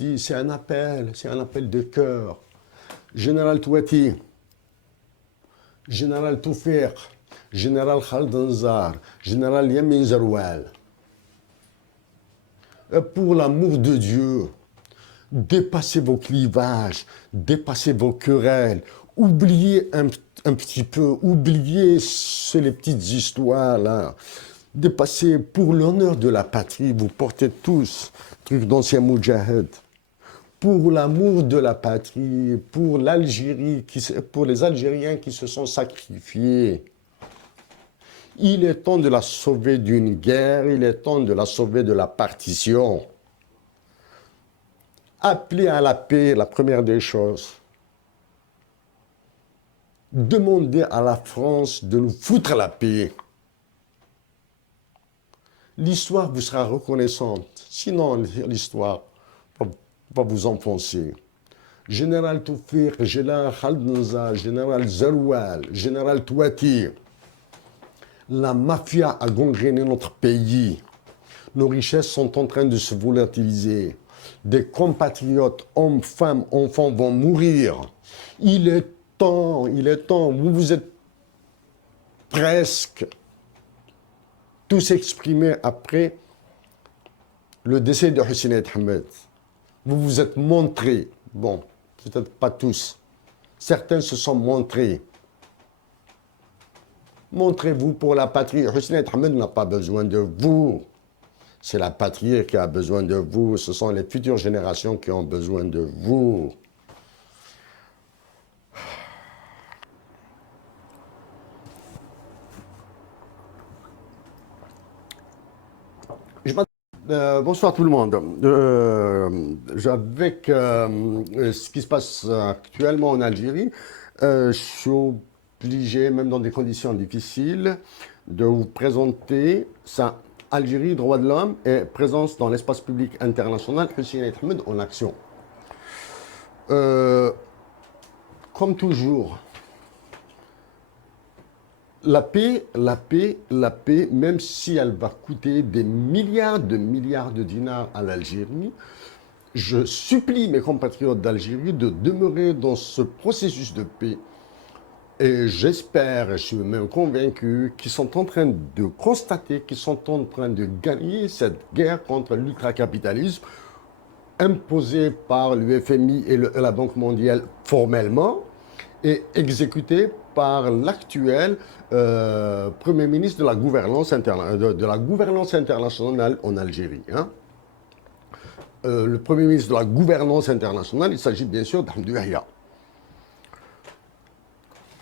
C'est un appel de cœur. Général Touati, Général Toufiq, Général Khaled Nzar, Général Yamin Zaroual, pour l'amour de Dieu, dépassez vos clivages, dépassez vos querelles, oubliez un petit peu, oubliez les petites histoires là. Dépassez pour l'honneur de la patrie, vous portez tous truc d'ancien moudjahid. Pour l'amour de la patrie, pour l'Algérie, pour les Algériens qui se sont sacrifiés. Il est temps de la sauver d'une guerre, il est temps de la sauver de la partition. Appelez à la paix, la première des choses. Demandez à la France de nous foutre la paix. L'histoire vous sera reconnaissante. Sinon, l'histoire va vous enfoncer. Général Toufiq, Général Khaled Nzar, Général Zaroual, Général Touati. La mafia a gangréné notre pays. Nos richesses sont en train de se volatiliser. Des compatriotes, hommes, femmes, enfants vont mourir. Il est temps, vous êtes presque tous exprimés après le décès de Hussein Ahmed. Vous vous êtes montrés, bon, peut-être pas tous, certains se sont montrés. Montrez-vous pour la patrie. Hussein Ahmed n'a pas besoin de vous. C'est la patrie qui a besoin de vous. Ce sont les futures générations qui ont besoin de vous. Bonsoir tout le monde. Avec ce qui se passe actuellement en Algérie, je suis obligé, même dans des conditions difficiles, de vous présenter ça. Algérie, droits de l'homme et présence dans l'espace public international, Hussein Ahmed en action. Comme toujours, la paix, même si elle va coûter des milliards de dinars à l'Algérie, je supplie mes compatriotes d'Algérie de demeurer dans ce processus de paix. Et j'espère, je suis même convaincu, qu'ils sont en train de constater, qu'ils sont en train de gagner cette guerre contre l'ultracapitalisme imposée par l'UFMI et la Banque mondiale formellement et exécutée par l'actuel Premier ministre de la gouvernance internationale en Algérie. Hein. Le Premier ministre de la gouvernance internationale, il s'agit bien sûr d'Hamdou Yahya.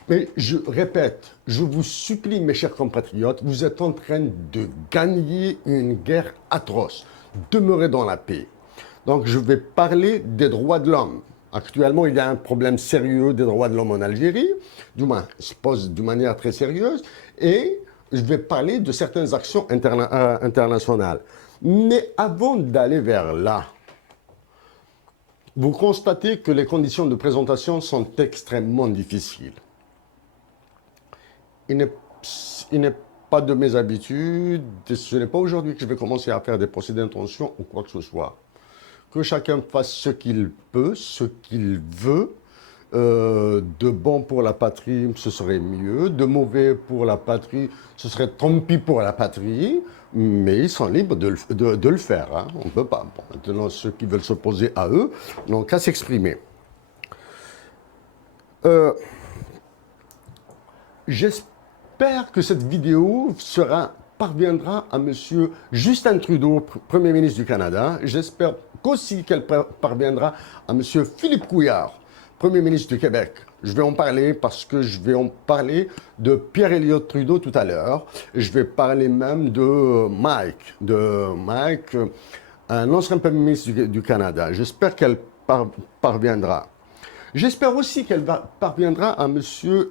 Mais je répète, je vous supplie, mes chers compatriotes, vous êtes en train de gagner une guerre atroce. Demeurez dans la paix. Donc, je vais parler des droits de l'homme. Actuellement, il y a un problème sérieux des droits de l'homme en Algérie, du moins, se pose de manière très sérieuse, et je vais parler de certaines actions internationales. Mais avant d'aller vers là, vous constatez que les conditions de présentation sont extrêmement difficiles. Il n'est pas de mes habitudes, ce n'est pas aujourd'hui que je vais commencer à faire des procès d'intention ou quoi que ce soit. Que chacun fasse ce qu'il peut, ce qu'il veut. De bon pour la patrie, ce serait mieux. De mauvais pour la patrie, ce serait tant pis pour la patrie. Mais ils sont libres de le faire. Hein. On ne peut pas. Bon, maintenant, ceux qui veulent s'opposer à eux n'ont qu'à s'exprimer. J'espère que cette vidéo parviendra à M. Justin Trudeau, Premier ministre du Canada. J'espère qu'aussi qu'elle parviendra à M. Philippe Couillard, Premier ministre du Québec. Je vais en parler parce que je vais en parler de Pierre-Éliott Trudeau tout à l'heure. Je vais parler même de Mike, un ancien Premier ministre du Canada. J'espère qu'elle parviendra. J'espère aussi qu'elle parviendra à M.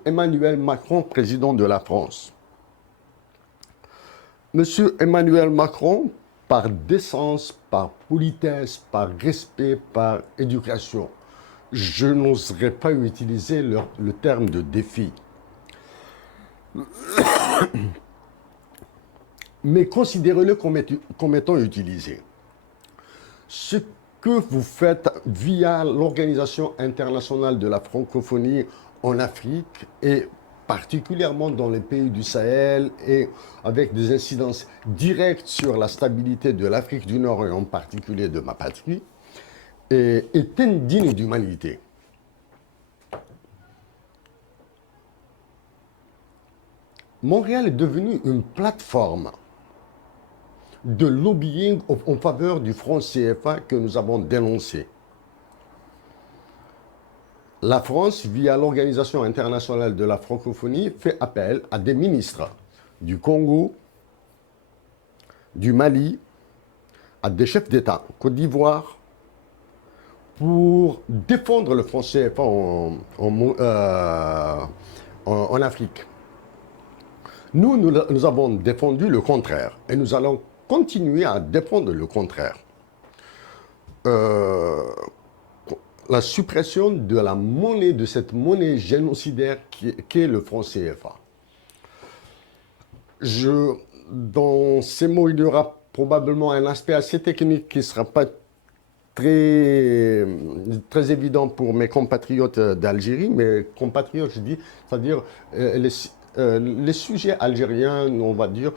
Emmanuel Macron, président de la France. M. Emmanuel Macron, par décence, par politesse, par respect, par éducation, je n'oserais pas utiliser le terme de défi. Mais considérez-le comme étant utilisé. Ce que vous faites via l'Organisation internationale de la francophonie en Afrique et particulièrement dans les pays du Sahel et avec des incidences directes sur la stabilité de l'Afrique du Nord et en particulier de ma patrie, est indigne d'humanité. Montréal est devenu une plateforme de lobbying en faveur du franc CFA que nous avons dénoncé. La France, via l'Organisation internationale de la francophonie, fait appel à des ministres du Congo, du Mali, à des chefs d'État, Côte d'Ivoire, pour défendre le franc CFA en Afrique. Nous avons défendu le contraire et nous allons continuer à défendre le contraire. La suppression de la monnaie, de cette monnaie génocidaire qui est le franc CFA. Dans ces mots, il y aura probablement un aspect assez technique qui ne sera pas très évident pour mes compatriotes d'Algérie, mes compatriotes, je dis, c'est-à-dire les sujets algériens, on va dire,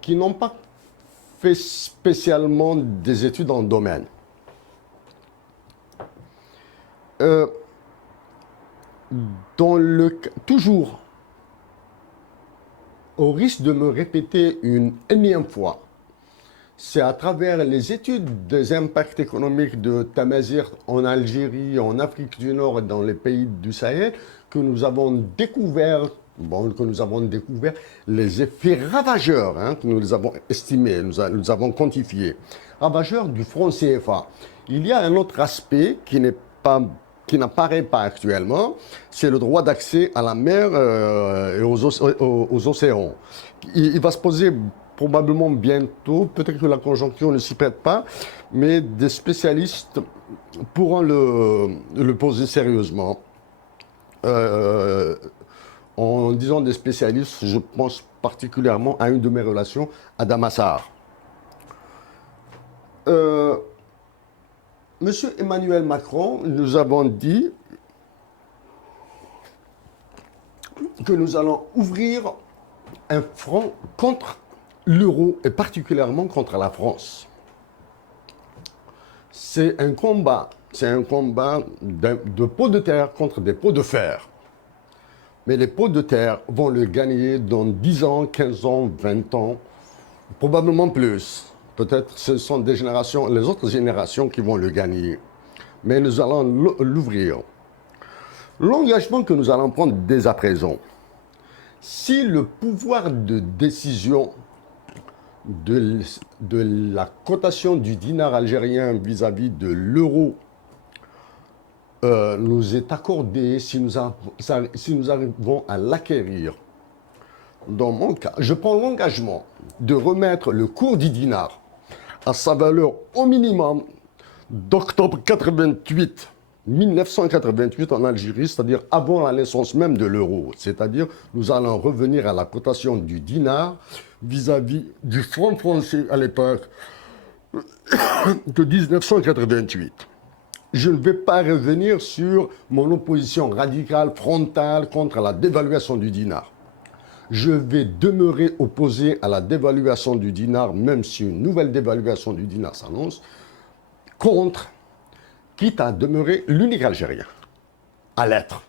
qui n'ont pas fait spécialement des études dans le domaine. Toujours, au risque de me répéter une énième fois, c'est à travers les études des impacts économiques de Tamazir en Algérie, en Afrique du Nord et dans les pays du Sahel que nous avons découvert les effets ravageurs, que nous les avons estimés, nous avons quantifiés, ravageurs du franc CFA. Il y a un autre aspect qui n'apparaît pas actuellement, c'est le droit d'accès à la mer et aux océans. Il va se poser probablement bientôt, peut-être que la conjoncture ne s'y prête pas, mais des spécialistes pourront le poser sérieusement. En disant des spécialistes, je pense particulièrement à une de mes relations, Adama Sarr. Monsieur Emmanuel Macron, nous avons dit que nous allons ouvrir un front contre l'euro et particulièrement contre la France. C'est un combat de pots de terre contre des pots de fer. Mais les pots de terre vont le gagner dans 10 ans, 15 ans, 20 ans, probablement plus. Peut-être ce sont les autres générations qui vont le gagner. Mais nous allons l'ouvrir. L'engagement que nous allons prendre dès à présent, si le pouvoir de décision de la cotation du dinar algérien vis-à-vis de l'euro nous est accordé, si nous arrivons à l'acquérir, dans mon cas, je prends l'engagement de remettre le cours du dinar à sa valeur au minimum d'octobre 1988 en Algérie, c'est-à-dire avant la naissance même de l'euro. C'est-à-dire, nous allons revenir à la cotation du dinar vis-à-vis du franc français à l'époque de 1988. Je ne vais pas revenir sur mon opposition radicale, frontale contre la dévaluation du dinar. Je vais demeurer opposé à la dévaluation du dinar, même si une nouvelle dévaluation du dinar s'annonce, contre, quitte à demeurer l'unique Algérien, à l'être.